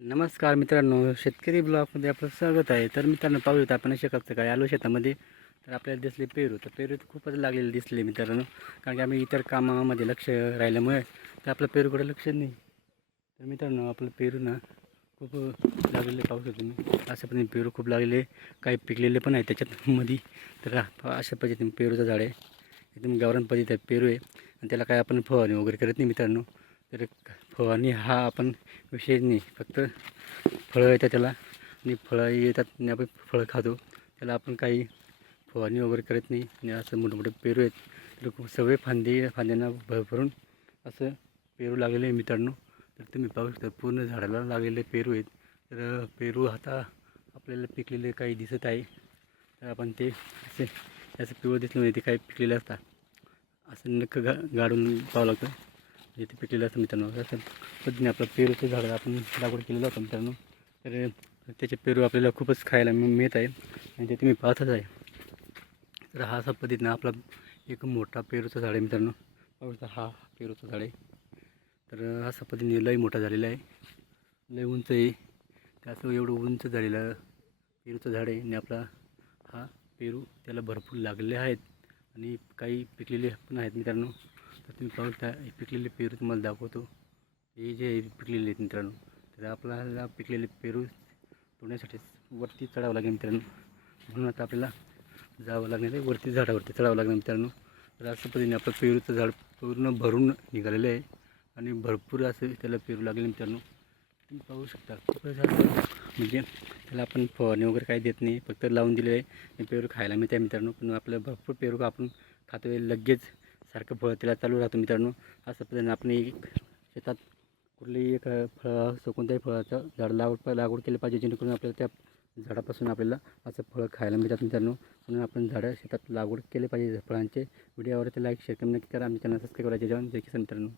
नमस्कार मित्रांनो शेतकरी ब्लॉगमध्ये आपलं स्वागत आहे. तर मित्रांनो पाहू शकता आपण अशा काय आलो शेतामध्ये. तर आपल्याला दिसले पेरू. तर पेरू तर खूपच लागलेले दिसले मित्रांनो. कारण की आम्ही इतर कामामध्ये लक्ष राहिल्यामुळे तर आपलं पेरूकडे लक्ष नाही. तर मित्रांनो आपलं पेरू ना खूप लागलेले पाहू शकतो तुम्ही. अशा पद्धतीने पेरू खूप लागलेले काही पिकलेले पण आहे त्याच्यात मध्ये तर अशा पद्धतीने पेरूचं झाड आहे. एकदम गावरान पद्धती पेरू आहे. आणि त्याला काय आपण फवारणी वगैरे करत नाही मित्रांनो. तर फवारणी हा आपण विषय नाही फक्त फळं येतात त्याला आणि फळं येतात आणि आपण फळं खातो. त्याला आपण काही फवारणी वगैरे करत नाही आणि असं मोठे मोठे पेरू आहेत. तर सगळे फांदे फांद्यांना भरभरून असं पेरू लागलेले आहे मित्रांनो. तर तुम्ही पाहू शकता पूर्ण झाडाला लागलेले पेरू आहेत. तर पेरू आता आपल्याला पिकलेले काही दिसत आहे. तर आपण ते असे असं पिवळं दिसलं म्हणजे ते काही पिकलेले असतात. असं नक्क गा गाडून पाहावं लागतं. येथे पिकलेलं असतं मित्रांनो. असं पद्धतीने आपलं पेरूचं झाड आपण लागवड केलेलं होतं मित्रांनो. तर त्याचे पेरू आपल्याला खूपच खायला मिळत आहे आणि ते तुम्ही पाहतच आहे. तर हा असा पद्धतीनं आपला एक मोठा पेरूचं झाड आहे मित्रांनो. पाहू हा पेरूचं झाड आहे. तर असा पद्धतीने लय मोठा झालेला आहे. लय उंच आहे. त्याचं एवढं उंच झालेलं पेरूचं झाड आहे. आणि आपला हा पेरू त्याला भरपूर लागलेले आहेत. आणि काही पिकलेले पण आहेत मित्रांनो. तर तुम्ही पाहू त्या पिकलेले पेरू तुम्हाला दाखवतो. हे जे आहे पिकलेले आहेत मित्रांनो तर आपल्याला पिकलेले पेरू तोडण्यासाठी वरती चढावं लागेल मित्रांनो. म्हणून आता आपल्याला जावं लागणार आहे वरती झाडावरती चढावं लागणार मित्रांनो. तर अशा पद्धतीने आपलं पेरूचं झाड पूर्ण भरून निघालेलं आहे आणि भरपूर असं त्याला पेरू लागले मित्रांनो. तुम्ही पाहू शकता म्हणजे त्याला आपण फवारणी वगैरे काही देत नाही फक्त लावून दिले आहे आणि पेरू खायला मिळते मित्रांनो. पण आपलं भरपूर पेरू आपण खातो आहे लगेच सारखं फळ त्याला चालू राहतो मित्रांनो. असं पद्धतीने आपण एक शेतात कुठलीही एक फळ असो कोणत्याही फळाचं झाड लागवड लागवड केली पाहिजे जेणेकरून आपल्याला त्या झाडापासून आपल्याला असं फळं खायला मिळतात मित्रांनो. म्हणून आपण झाडं शेतात लागवड केले पाहिजे. फळांचे व्हिडिओवर ते लाईक शेअर कमी नक्की करा. आमच्या त्यांना सबस्क्राईब करायचे जेवण देखील मित्रांनो.